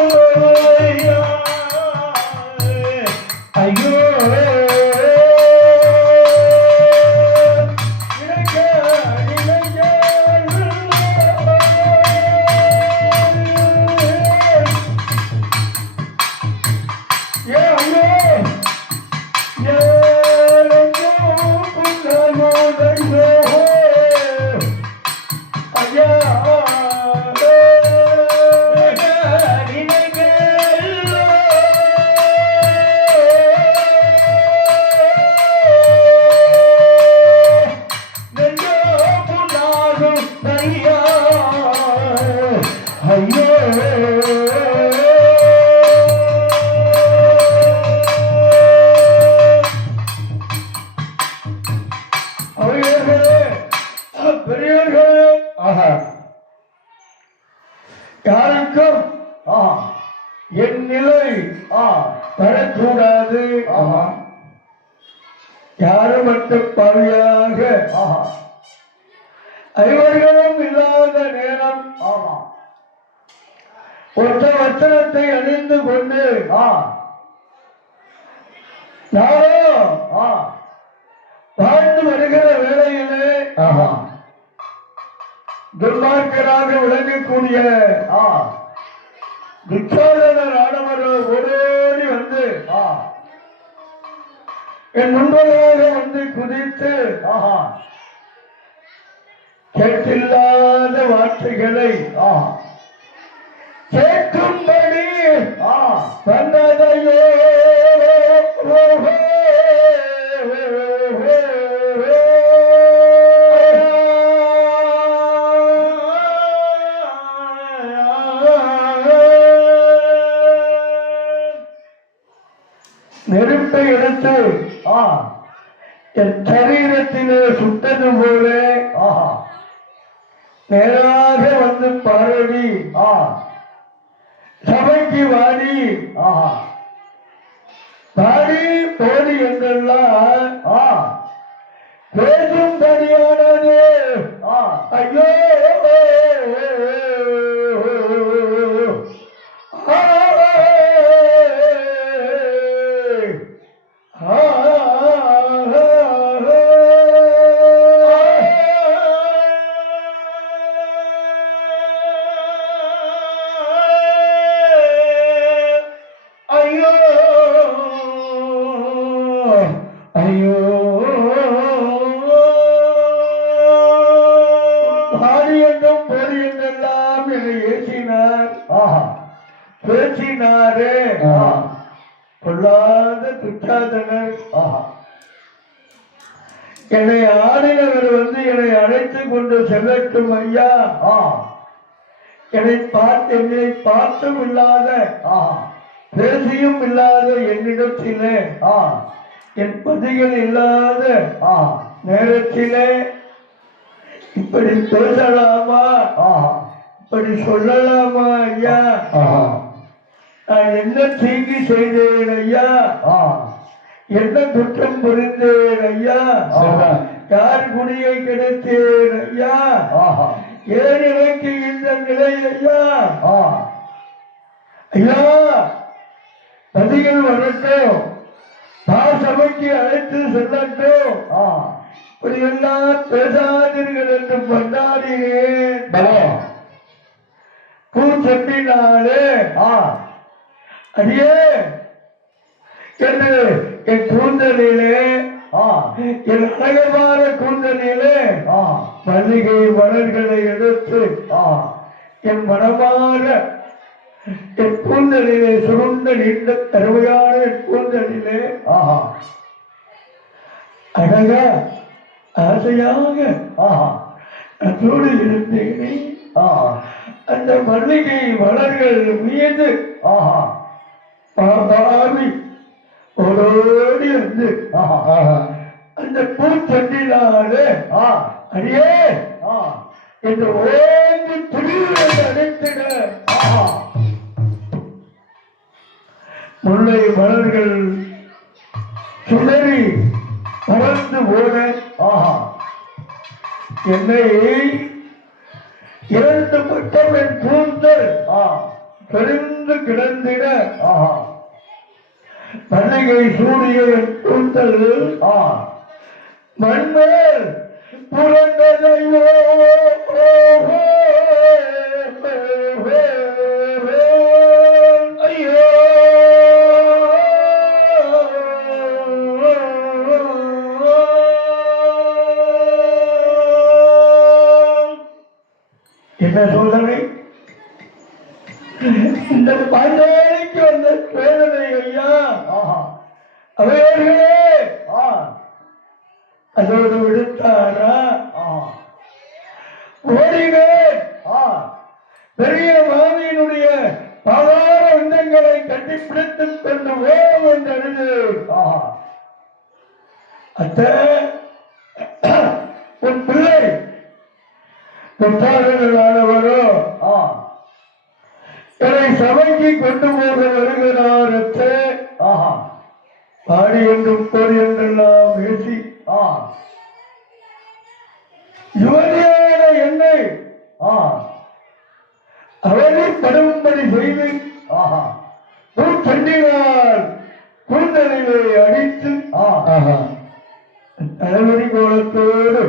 ஐயோ யாரும் மட்டும் பவியாக ஐவர்களும் இல்லாத நேரம். ஆமா. ஒற்ற வச்சனத்தை அணிந்து கொண்டு ஆ. நானோ வாழ்ந்து வருகிற வேளையிலே துர்மார்க்கராக விளங்கக்கூடிய ஆ. துச்சோதனர் ஆடவர் ஓடோடி வந்து ஆ. என் நண்பர்களோடு வந்து குதித்து ஆஹா. கேட்டில்லாத வார்த்தைகளை ஆ கேட்கும்படி ஆ வந்ததையோ நெருப்பை எடுத்து என் சரீரத்திலே சுட்டது போல. ஆஹா நேராக வந்து பரவி. ஆ. சபைக்கு வாடி. ஆஹா பாடி போடி என்றெல்லாம் ஆ. பேசும் ஐயோ ஐயோ. பார்த்தும் இல்லாத ஆஹா பேசியும் இல்லாத என்னிடத்திலே என் பதிகள் இல்லாத நேரத்திலே இப்படி பேசலாமா? இப்படி சொல்லலாமா ஐயா? நான் என்ன தீங்கு செய்தேன் ஐயா? என்ன குற்றம் புரிந்தேன் ஐயா. யார் குடியை கிடைத்தேன் ஐயா? ஏன் எனக்கு இந்த நிலை ஐயா? ஐயா பதிகள் வரட்டும் பாசமைக்கு அழைத்து செல்லட்டும். ஆ. இப்படி எல்லாம் பேசாதீர்கள் என்று பூச்செட்டினாலே ஆ. அடியே என்று என் கூந்தலிலே என் அழகமான கூந்தலிலே மல்லிகை மலர்களை எடுத்து என் மனமான என் கூந்தலிலே சுருண்ட நீண்ட கருமையான என் கூந்தலிலே ஆஹா. அழகா ஆசையாக ஆஹா. அதோடு இருந்தேனே. அந்த மல்லிகை மலர்கள் மீது ஆஹா. பாவி ஓடோடி வந்து அந்த பூச்செண்டினாலே அடியே என்று ஓங்கி திடீரென்று அடைத்திட ஆஹா. முல்லை மலர்கள் சுடரி பறந்து போன ஆஹா. என்னை இரண்டு பட்டம் என் கூந்தல் தெரிந்து கிடந்திட ஆஹா. பண்டிகை சூரிய கூந்தல் ஆ மண்மேல் புரண்டதையோ என்ன சோதனை? இந்த பாஞ்சாலிக்கு வந்த வேதனை ஐயா. ஆ. அதோடு விடுத்தாரா ஆ. பெரிய மாமியினுடைய பலார விந்தங்களை கட்டிப்பிடித்துக் கொண்டு ஓம் என்று அழுது. அத்த உன் ஆ. என்னை சபைக்கு கொண்டு போக வருகிறார் அத்த ஆஹா. பாடி என்றும் கோரி என்றெல்லாம் பேசி. யுவதியான என்னை. படும்படி செய்து ஆஹா. பூச்சண்டினால் கூந்தலிலே அடித்து தலைவரி கோலத்தோடு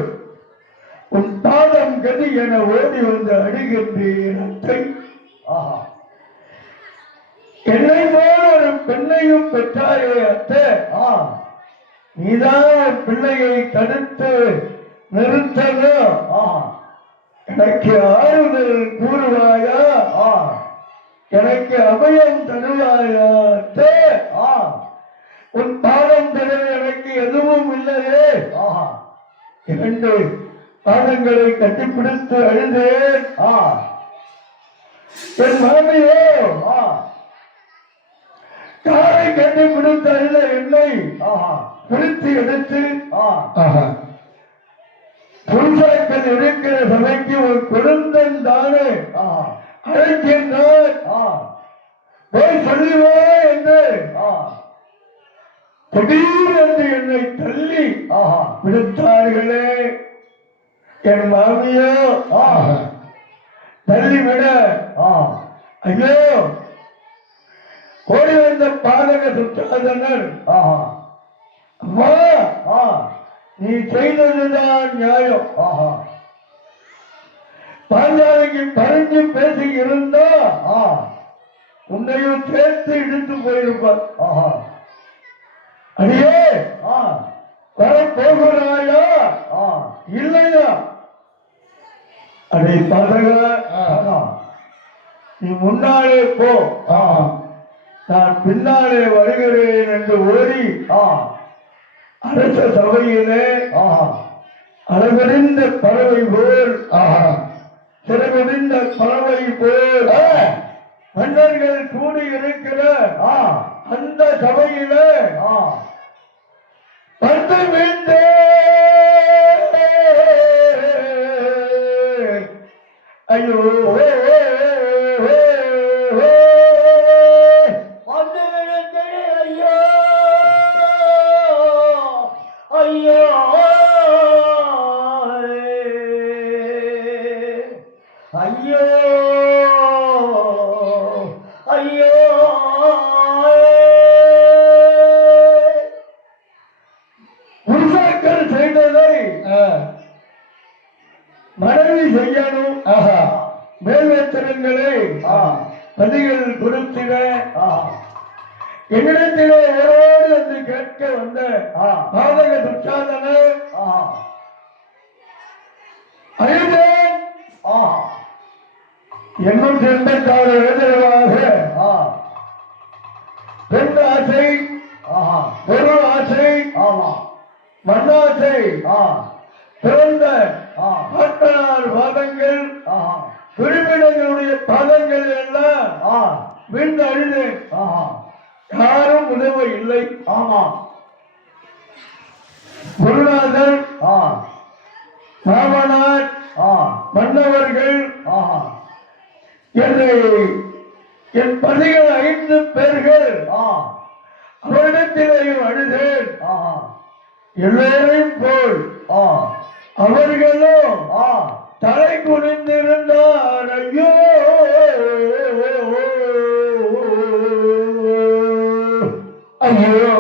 என ஓடி வந்த அடிகின்றேன் ஆஹா. என்னை போல ஒரு பெண்ணையும் பெற்றாயே அத்தை. ஆ. நீதான் பிள்ளையை தடுத்து நிறுத்தணும் ஆ. எனக்கு ஆறுதல் கூறுவாயா? ஆ. எனக்கு அபயம் தருவாயா அத்தை? ஆ. உன் பாடம் தவிர எனக்கு எதுவும் இல்லையே? ஆஹா. இரண்டு பாதங்களை கட்டிப்பிடித்து அழுதேன். ஆ. என் மாமியோ ஆ. காலை கட்டிப்பிடித்து அழுத என்னை பிடித்து எடுத்து புருஷாக்கள் இருக்கிற சபைக்கு ஒரு குழந்தன் தானே அழைக்கின்றார் போய் சொல்லுவா என்று ஆ. திடீரென்று என்னை தள்ளி ஆஹா விடுத்தார்களே. என் மாமியோ ஆஹா தள்ளிவிட. ஐயோ ஓடி வந்த பாதக சுற்றாதனர். ஆஹா அம்மா நீ செய்ததுதான் நியாயம். ஆஹா பாஞ்சாலிக்கு பறிஞ்சு பேசி இருந்தா உன்னையும் சேர்த்து இழுத்து போயிருப்பார். ஆஹா அடியே ஆ. வரப்போகிறாயா? ஆ. இல்லையா? பாதக ஆஹா நீ முன்னாலே போ. நான் பின்னாலே வருகிறேன் என்று ஓடி அரச சபையிலே ஆஹா அளவறிந்த பறவை போல் சிறகுறிந்த பறவை போல். மன்னர்கள் கூடி இருக்கிற அந்த சபையில வந்து வீழ்ந்தே மேல்வேத்தனங்களை பதிகள் கொடுத்திட. ஆ. என்னிடத்திலே ஓரோடு என்று கேட்க வந்த பாதக துச்சாதன ஆ. எண்ணூற்றி எண்பத்தி ஆறு எழுதவாக பெண் ஆசை ஆஹா பொருள் ஆசை ஆமா. மண்ணாசை பிறந்த ஆ. பாட்டனார் பாதங்கள் ஆஹா குறிப்பிடங்களுடைய பாதங்கள் எல்லாம் வீழ்ந்து அழுதேன் ஆஹா யாரும் உதவ இல்லை. ஆமா. குருநாதர் ஆ. ராமனார் ஆ. மன்னவர்கள் என்னை என் பதிகள் ஐந்து பேர்கள் அவரிடத்திலேயும் அழுதேன். எல்லோரையும் போல் ஆ. அவர்களும் ஆ. தலை குனிந்திருந்தார் ஐயோ ஐயோ.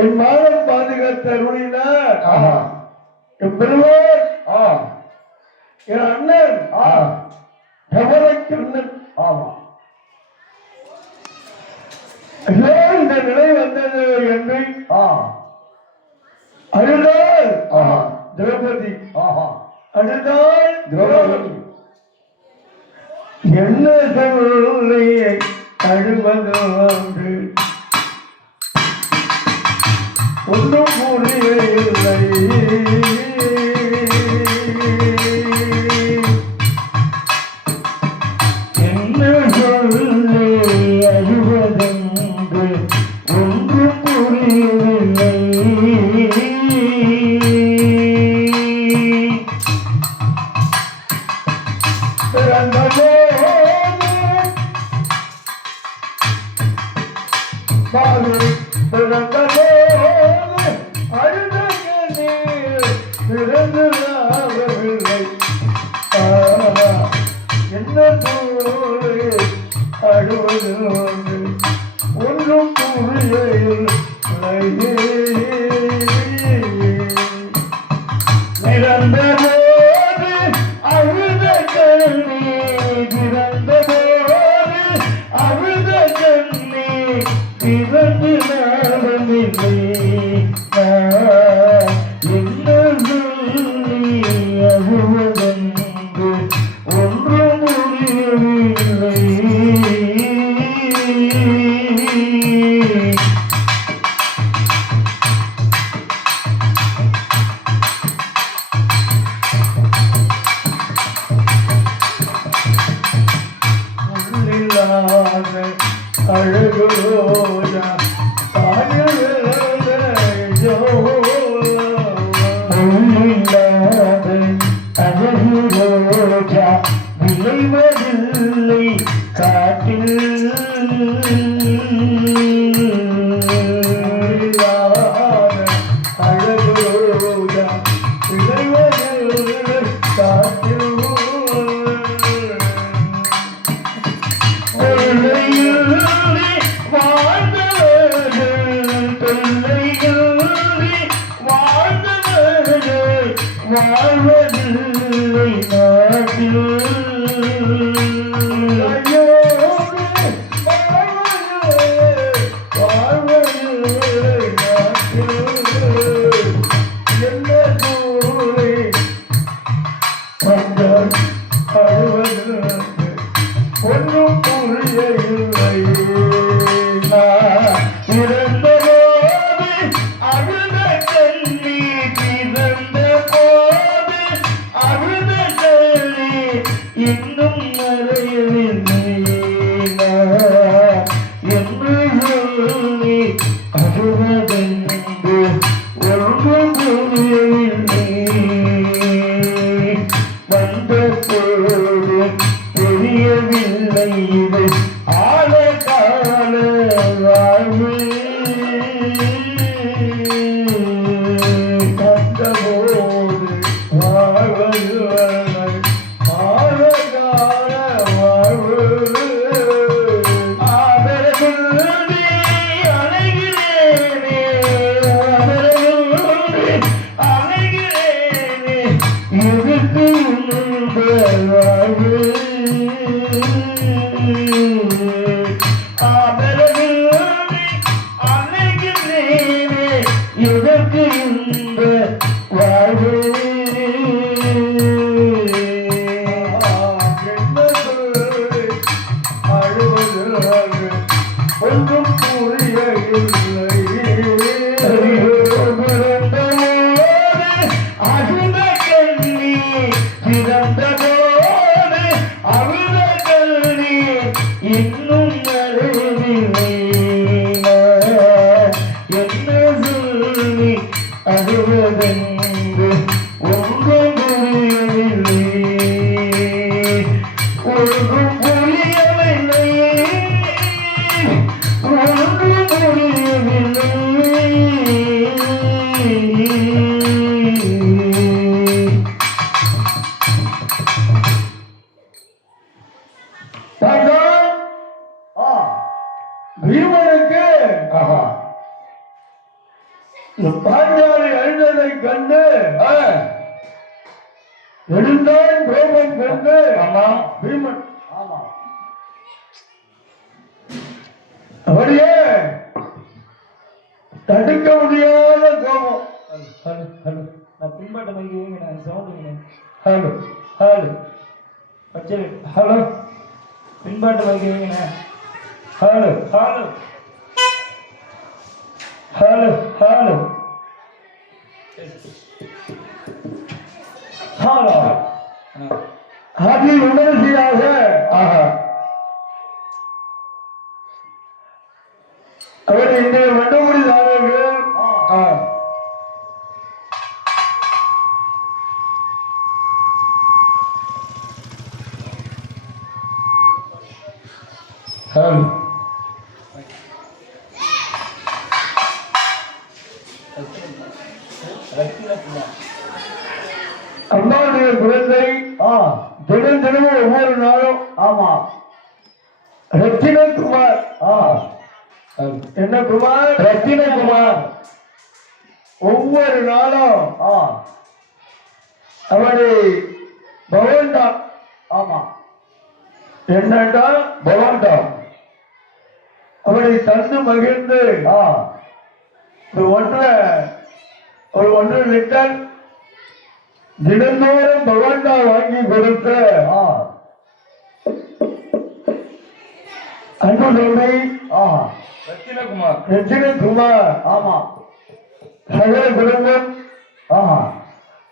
என் மாதம் பாதுகாத்த அருளினார் என் அண்ணன். அண்ணன். ஆமா. ஏன் இந்த நிலை வந்தது என்று அழுதால் திரௌபதி. அழுதா da da வாழ்வதில்லை நாட்டில். Hoy இந்த பாஞ்சாலி அழுததை கண்டு எழுந்தான் கோபம் கொண்டு ஆமா. பீமன் ஆமா. அப்படியே தடுக்க முடியாத கோபம். ஹலோ ஹலோ நான் பின்பாட்ட மைக்கு நான் சவுண்ட் ஹலோ ஹலோ. வச்சு ஹலோ. பின்பாட்ட மைக்கு வைங்க hello. Hello hello hello hello அதி விமர்சையாக ஆஹா அவர் இன்றைய மண்டபுரிதாரர்கள் அம்மாவுடைய குழந்தை. தினம் தினமும் ஒவ்வொரு நாளும். ஆமா. ரத்தினகுமார் என்ன குமார்? ரத்தினகுமார் ஒவ்வொரு நாளும். அவனை பவன்டா. ஆமா. என்னடா பவன்டா. அவனை தந்து மகிழ்ந்து. ஒரு ஒன்றரை ஒரு ஒன்றரை லிட்டர் தினந்தோறும் பவன்டா வாங்கி கொடுத்து அன்பு தம்பி ரத்தினகுமார். ரத்தினகுமார் ஆமா. சகல குடும்பம் ஆஹா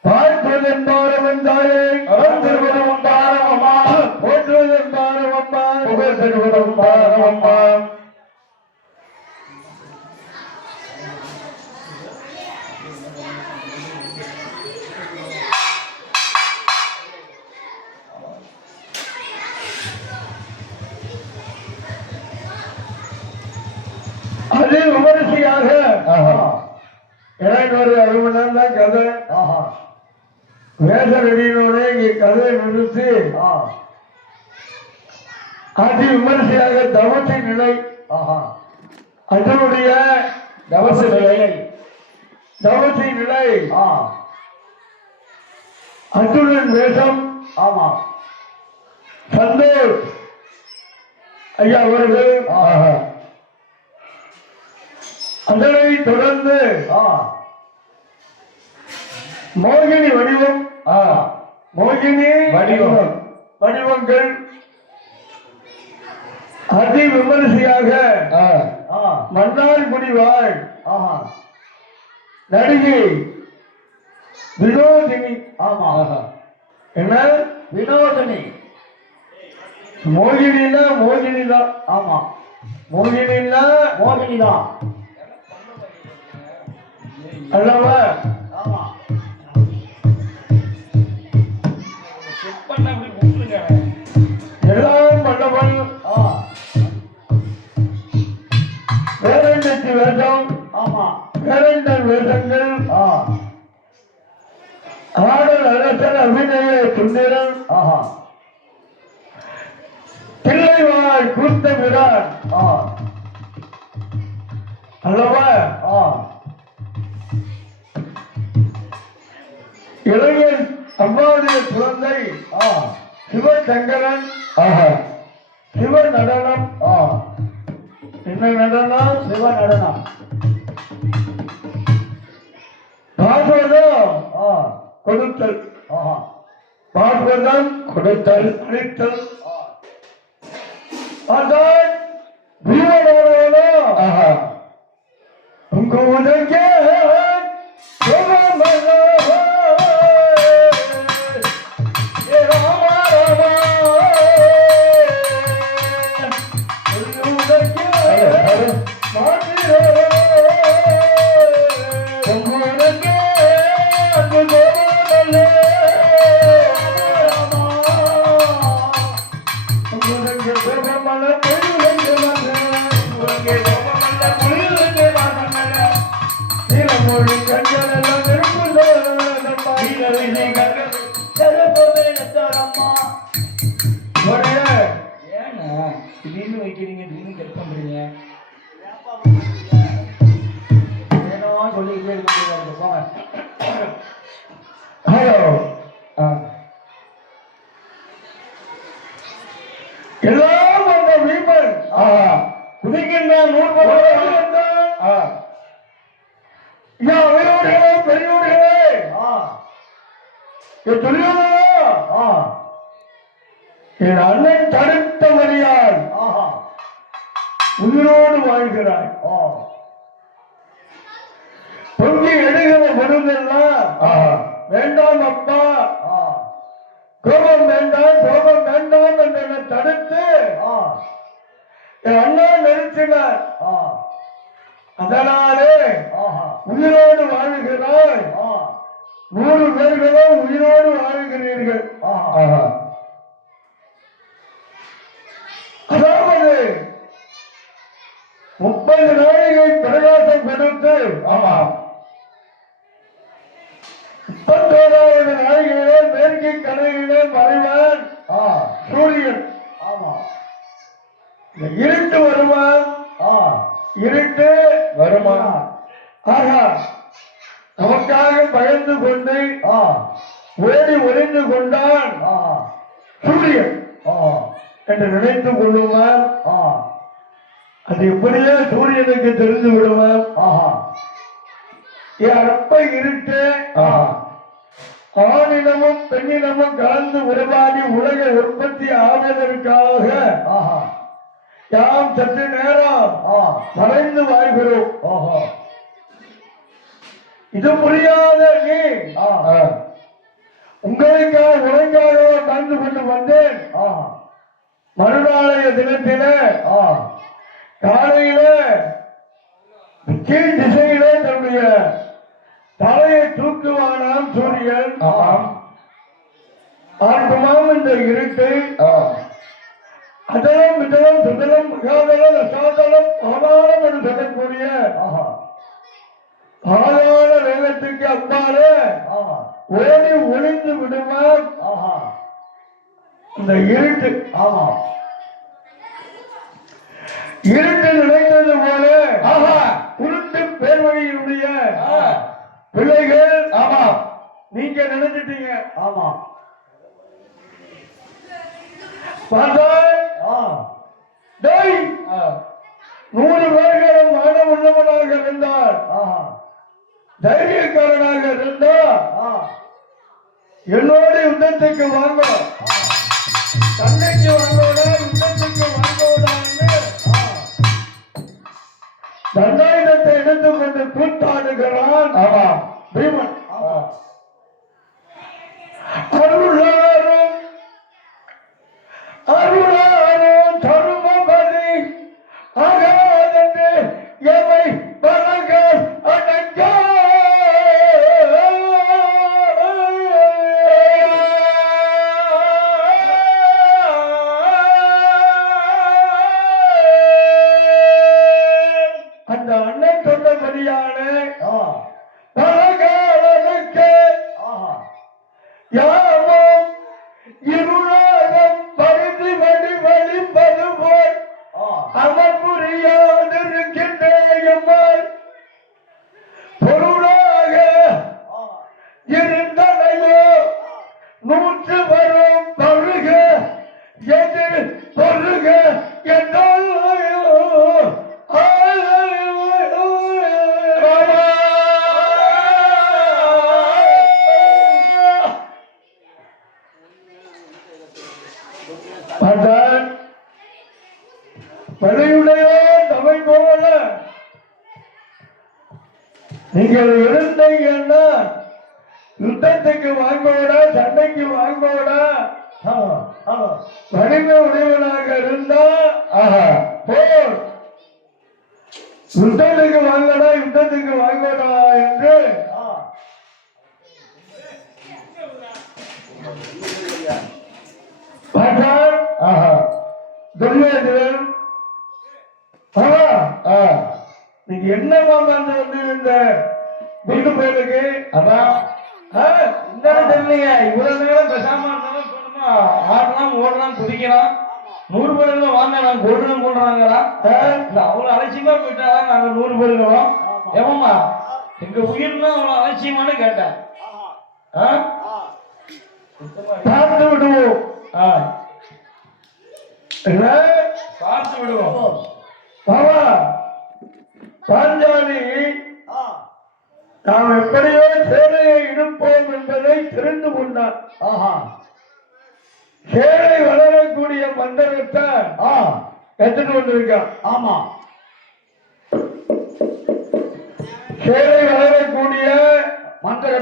பார்ப்பதன் பாரம் தாயே அறந்திருவதும் பாரம் அம்மா போற்றுவதன் பாரம் அம்மா புகழ் பெறுவதும் பாரம் அம்மா அது விமரிசையாக. எனக்கு ஒரு அரை மணி நேரம் தான் கதை. வேத ரெடியோட இங்கே கதையை நிறுத்தி அதி விமரிசையாக தவசி நிலை. ஆஹா. அதனுடைய தவச நிலை. தவசி நிலை. அத்துடன் வேஷம். ஆமா. சந்தோஷ் ஐயா அவர்கள். ஆஹா. அதனை தொடர்ந்து மோகினி வடிவம் ஆ. மோகினி வடிவம். வடிவங்கள் அதி விமரிசையாக மன்னார் குடிவாள் ஆஹா நடிகை வினோதினி ஆமா. என்ன? வினோதனி. மோகினின்னா மோகினி தான் ஆமா. மோகினின்னா மோகினி தான் அல்லவா ஆமா. எல்லாம் பண்ணவன் வேஷம் ஆமா. வேஷங்கள் ஆ. ஆடல் அரசன் அபிநய சுந்தரன் ஆஹா. பிள்ளைவாள் கூத்த விரான் ஆ. அல்லவா? ஆ. இளைஞன் அம்மாவுடைய குழந்தை ஆ சிவசங்கரன் சிவ நடனம் ஆ. என்ன நடனம்? சிவ நடனம் பாஸ்வதம் கொடுத்தல் ஆஹா கொடுத்தல் அளித்தல் அதான் ஏண்ணா திடீர்னு வைக்கிறீங்க திடீர்னு கட் பண்றீங்க என்னவா சொல்லிக்கிட்டே இருக்க போங்க ஹலோ எல்லாம் வந்த வீமன் குதிக்கின்ற பெரியோர்களே என் அண்ணன் தடுத்த வழியால் உயிரோடு வாழ்கிறாய். பொங்கி எடுகிற பொருளெல்லாம் வேண்டாம் அப்பா. கோபம் வேண்டாம் கோபம் வேண்டாம் என்று தடுத்து என் அண்ணா நிறுத்தினார் அதனாலே உயிரோடு வாழ்கிறாய். நூறு பேர்களும் உயிரோடு வாழ்கிறீர்கள். அதாவது முப்பது நோய்கள் பிரகாசம் கொடுத்து ஆமா. முப்பத்தோராயிரம் நாளிகையிலே மேற்கு கடையிலே மறைவான் சூரியன் ஆமா. இருட்டு வருவான் இருட்டு வருமா ஆகா நமக்காக பயந்து கொண்டு ஓடி ஒளிந்து கொண்டான் சூரியன் என்று நினைத்துக் கொள்ளுவான் அது எப்படியோ சூரியனுக்கு தெரிந்து விடுவான் அப்ப இருட்டு. ஆணினமும் பெண்ணினமும் கலந்து உருவாடி உலக உற்பத்தி ஆவதற்காக யாம் சற்று நேரம் மறைந்து வாழ்கிறோம். இது புரியாத நீ. உங்களுக்காக உனக்காக கலந்து கொண்டு வந்தேன். மறுநாளைய தினத்திலே காலையில கீழ் திசையிலே தன்னுடைய தலையை தூக்குவானாம் சூரியன். பார்க்குமாம் இந்த இருட்டை அதலம் விதலம் சுதலம் மகாதலம் அசாதலம் ஆதாரம் என்று சொல்லக்கூடிய ஆதார வேகத்துக்கு அப்பாலே ஓடி ஒளிந்து விடுவான் இந்த இருட்டு. இருட்டு நினைத்தது போல உருட்டு பேர்வழியினுடைய பிள்ளைகள். ஆமா. நீங்க நினைச்சிட்டீங்க டேய். நூறு பேர்களும் மன உள்ளவனாக இருந்தால் தைரியக்காரனாக இருந்தா என்னோட யுத்தத்துக்கு வாங்க. தந்தைக்கு வாங்கோட தண்டாயுதத்தை எடுத்துக்கொண்டு கூத்தாடுகிறான். ஆமா. பீமன். அருளாரும் நீங்க என்ன மாமாந்து வந்து இந்த வீட்டு பேருக்கு? அதான் என்னன்னு தெரியலைங்க இவ்வளவு நேரம் பேசாம இருந்தாலும் சொன்னோமா ஆடலாம் ஓடலாம் குதிக்கலாம். நூறு பேருங்க வாங்க நாங்க கொள்றோம் கொள்றாங்களா இல்ல அவ்வளவு அலட்சியமா போயிட்டாதான் நாங்க நூறு பேருங்களும் ஏமாமா எங்க உயிர்னா அவ்வளவு அலட்சியமானு கேட்டேன். பார்த்து விடுவோம். பார்த்து விடுவோம். பாவா. பாஞ்சாலி நாம் எப்படியோ சேலையை இழுப்போம் என்பதை தெரிந்து கொண்டார். ஆஹா. சேலை வளரக்கூடிய மந்திரத்தை எடுத்துட்டு வந்திருக்கான் ஆமா. சேலை வளரக்கூடிய மந்திரத்தை